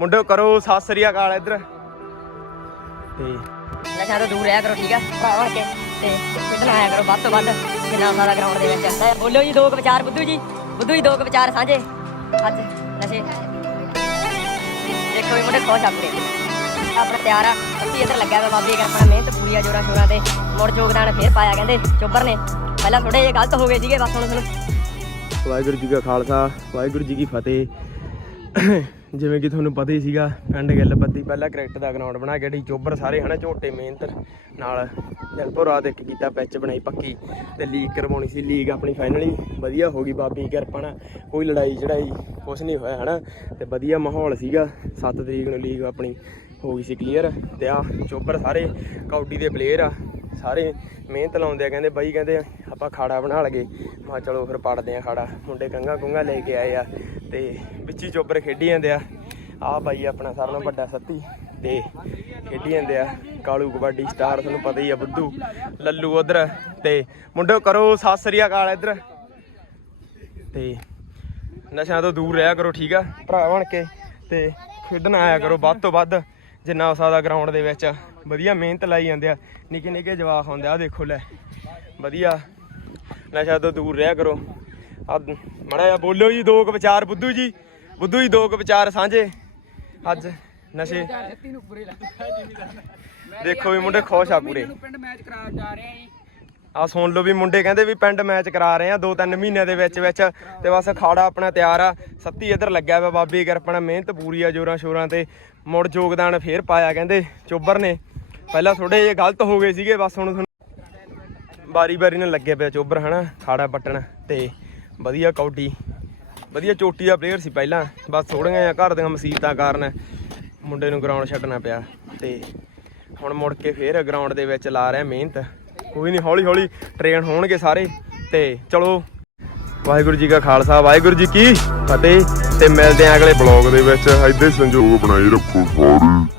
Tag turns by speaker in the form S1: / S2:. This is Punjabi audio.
S1: ਮੁੰਡਿਓ ਕਰੋ ਸਤਿ ਸ੍ਰੀ ਅਕਾਲ ਇੱਧਰ। ਤੇ
S2: ਨਸ਼ਾ ਤੋਂ ਦੂਰ ਰਿਹਾ ਕਰੋ ਠੀਕ ਆ? ਭਰਾ ਬਣ ਕੇ ਤੇ ਖੇਡਣ ਆਇਆ ਕਰੋ ਵੱਧ ਤੋਂ ਵੱਧ ਜਿੰਨਾ ਸਾਰਾ ਗਰਾਊਂਡ ਦੇ ਵਿੱਚ। ਤੇ ਬੋਲੋ ਜੀ ਦੋ ਕੁ ਵਿਚਾਰ ਬੁੱਧੂ ਜੀ। ਬੁੱਧੂ ਜੀ ਦੋ ਕੁ ਵਿਚਾਰ ਸਾਂਝੇ। ਅੱਜ ਨਸ਼ੇ। ਦੇਖੋ ਵੀ ਮੁੰਡੇ ਖੁਸ਼ ਆਪਣੇ ਆਪਣਾ ਤਿਆਰ ਆ। ਅੱਤੀ ਇੱਧਰ ਲੱਗਿਆ ਵਾ ਬਾਬੇ ਕਰ ਆਪਣਾ ਮਿਹਨਤ ਪੂਰੀ ਆ ਜੋਰਾਂ ਸ਼ੋਰਾਂ ਤੇ। ਮੁੜ ਯੋਗਦਾਨ ਫੇਰ ਪਾਇਆ ਕਹਿੰਦੇ ਚੋਬਰ ਨੇ। ਪਹਿਲਾਂ ਥੋੜੇ ਜਿਹੇ ਗਲਤ ਹੋ ਗਏ ਸੀਗੇ ਬਸ ਹੁਣ ਤੁਹਾਨੂੰ
S1: ਵਾਹਿਗੁਰੂ ਜੀ ਕਾ ਖਾਲਸਾ ਵਾਹਿਗੁਰੂ ਜੀ ਕੀ ਫਤਿਹ। ਜਿਵੇਂ ਕਿ ਤੁਹਾਨੂੰ ਪਤਾ ਹੀ ਸੀਗਾ, ਪਿੰਡ ਗਿੱਲਪੱਤੀ, ਪਹਿਲਾਂ ਕ੍ਰਿਕਟ ਦਾ ਗਰਾਊਂਡ ਬਣਾ ਕੇ ਢੀ ਚੋਬਰ ਸਾਰੇ ਹਨਾ, ਝੋਟੇ ਮਿਹਨਤ ਨਾਲ ਦਿਨਪੁਰ ਰਾਤ ਇੱਕ ਕੀਤਾ ਪਿੱਚ ਬਣਾਈ ਪੱਕੀ ਤੇ ਲੀਗ ਕਰਵਾਉਣੀ ਸੀ ਲੀਗ ਆਪਣੀ ਫਾਈਨਲੀ ਵਧੀਆ ਹੋ ਗਈ ਬਾਬੀ ਕਿਰਪਾ ਨਾਲ, ਕੋਈ ਲੜਾਈ ਚੜਾਈ ਕੁਛ ਨਹੀਂ ਹੋਇਆ ਹਨਾ, ਤੇ ਵਧੀਆ ਮਾਹੌਲ ਸੀਗਾ 7 ਤਰੀਕ ਨੂੰ ਲੀਗ ਆਪਣੀ ਹੋ ਗਈ ਸੀ ਕਲੀਅਰ ਤੇ ਆ ਚੋਬਰ ਸਾਰੇ ਕੌਡੀ ਦੇ ਪਲੇਅਰ ਆ, ਸਾਰੇ ਮਿਹਨਤ ਲਾਉਂਦੇ ਆ, ਕਹਿੰਦੇ ਬਾਈ ਕਹਿੰਦੇ ਆਪਾਂ ਖਾੜਾ ਬਣਾ ਲਗੇ। ਮੈਂ ਕਿਹਾ ਚਲੋ ਫਿਰ ਪੜਦੇ ਆ ਖਾੜਾ। ਮੁੰਡੇ ਕੰਗਾ ਕੁੰਗਾ ਲੈ ਕੇ ਆਏ ਆ ਤੇ ਵਿੱਚੀ ਚੋਬਰ ਖੇਡੀ ਜਾਂਦੇ ਆ। ਆ ਬਾਈ ਆਪਣਾ ਸਾਰਿਆਂ ਨਾਲੋਂ ਵੱਡਾ ਸੱਤੀ ਤੇ ਖੇਡੀ ਜਾਂਦੇ ਆ। ਕਾਲੂ ਕਬੱਡੀ ਸਟਾਰ ਤੁਹਾਨੂੰ ਪਤਾ ਹੀ ਆ ਬੁੱਧੂ, ਲੱਲੂ ਉਧਰ ਤੇ ਮੁੰਡਿਓ ਕਰੋ ਸਤਿ ਸ੍ਰੀ ਅਕਾਲ ਇੱਧਰ। ਤੇ ਨਸ਼ਿਆਂ ਤੋਂ ਦੂਰ ਰਿਹਾ ਕਰੋ, ਠੀਕ ਆ? ਭਰਾ ਬਣ ਕੇ ਤੇ ਖੇਡਣ ਆਇਆ ਕਰੋ ਵੱਧ ਤੋਂ ਵੱਧ, ਜਿੰਨਾ ਹੋ ਸਕਦਾ ਗਰਾਊਂਡ ਦੇ ਵਿੱਚ। ਵਧੀਆ ਮਿਹਨਤ ਲਾਈ ਜਾਂਦੇ ਆ। ਨਿੱਕੇ ਨਿੱਕੇ ਜਵਾਕ ਹੁੰਦੇ ਆ ਦੇਖੋ ਲੈ। ਵਧੀਆ। ਨਸ਼ਾ ਤੋਂ ਦੂਰ ਰਿਹਾ ਕਰੋ। ਆ ਮੜਾ ਜਿਹਾ ਬੋਲੋ ਜੀ, ਦੋ ਕੁ ਵਿਚਾਰ, ਬੁੱਧੂ ਜੀ। ਬੁੱਧੂ ਜੀ, ਦੋ ਕੁ ਵਿਚਾਰ ਸਾਂਝੇ। ਅੱਜ ਨਸ਼ੇ ਦੇਖੋ ਵੀ ਮੁੰਡੇ ਖੁਸ਼ ਆ ਪੂਰੇ।
S3: ਪਿੰਡ ਮੈਚ ਕਰਾ ਜਾ ਰਹੇ ਆ ਜੀ
S1: ਆ ਸੁਣ ਲਓ ਵੀ ਮੁੰਡੇ ਕਹਿੰਦੇ ਵੀ ਪਿੰਡ ਮੈਚ ਕਰਾ ਰਹੇ ਆ ਦੋ ਤਿੰਨ ਮਹੀਨਿਆਂ ਦੇ ਵਿੱਚ ਵਿੱਚ ਤੇ ਬਸ ਖਾੜਾ ਆਪਣਾ ਤਿਆਰ ਆ। ਸੱਤੀ ਇੱਧਰ ਲੱਗਿਆ ਵਾ ਬਾਬੇ ਕਿਰਪਣਾ ਮਿਹਨਤ ਪੂਰੀ ਆ ਜੋਰਾਂ ਸ਼ੋਰਾਂ ਤੇ। ਮੁੜ ਯੋਗਦਾਨ ਫੇਰ ਪਾਇਆ ਕਹਿੰਦੇ ਚੋਬਰ ਨੇ। ਪਹਿਲਾਂ ਥੋੜੇ ਜਿਹੇ ਗਲਤ ਹੋ ਗਏ ਸੀਗੇ, ਬਸ ਹੁਣ ਬਾਰੀ ਬਾਰੀ ਨਾਲ ਲੱਗੇ ਪਿਆ ਚੋਬਰ, ਹਨਾ? ਖਾੜਾ ਪੱਟਣ ਤੇ ਵਧੀਆ ਕੌਡੀ, ਵਧੀਆ ਚੋਟੀ ਦਾ ਪਲੇਅਰ ਸੀ ਪਹਿਲਾਂ। ਬਸ ਥੋੜੀਆਂ ਜਿਹਾ ਘਰ ਦੀਆਂ ਮੁਸੀਬਤਾਂ ਕਾਰਨ ਮੁੰਡੇ ਨੂੰ ਗਰਾਊਂਡ ਛੱਡਣਾ ਪਿਆ ਤੇ ਹੁਣ ਮੁੜ ਕੇ ਫੇਰ ਗਰਾਊਂਡ ਦੇ ਵਿੱਚ ਲਾ ਰਿਹਾ ਮਿਹਨਤ। ਕੋਈ ਨਹੀਂ ਹੌਲੀ ਹੌਲੀ ਟ੍ਰੇਨ ਹੋਣਗੇ ਸਾਰੇ ਤੇ ਚਲੋ, ਵਾਹਿਗੁਰੂ ਜੀ ਕਾ ਖਾਲਸਾ, ਵਾਹਿਗੁਰੂ ਜੀ ਕੀ ਫਤਿਹ ਤੇ ਮਿਲਦੇ ਆਂ ਅਗਲੇ
S4: ਬਲੌਗ ਦੇ ਵਿੱਚ। ਏਦਾਂ ਸੰਜੋਗ ਬਣਾਈ ਰੱਖੋ ਸਾਰੇ।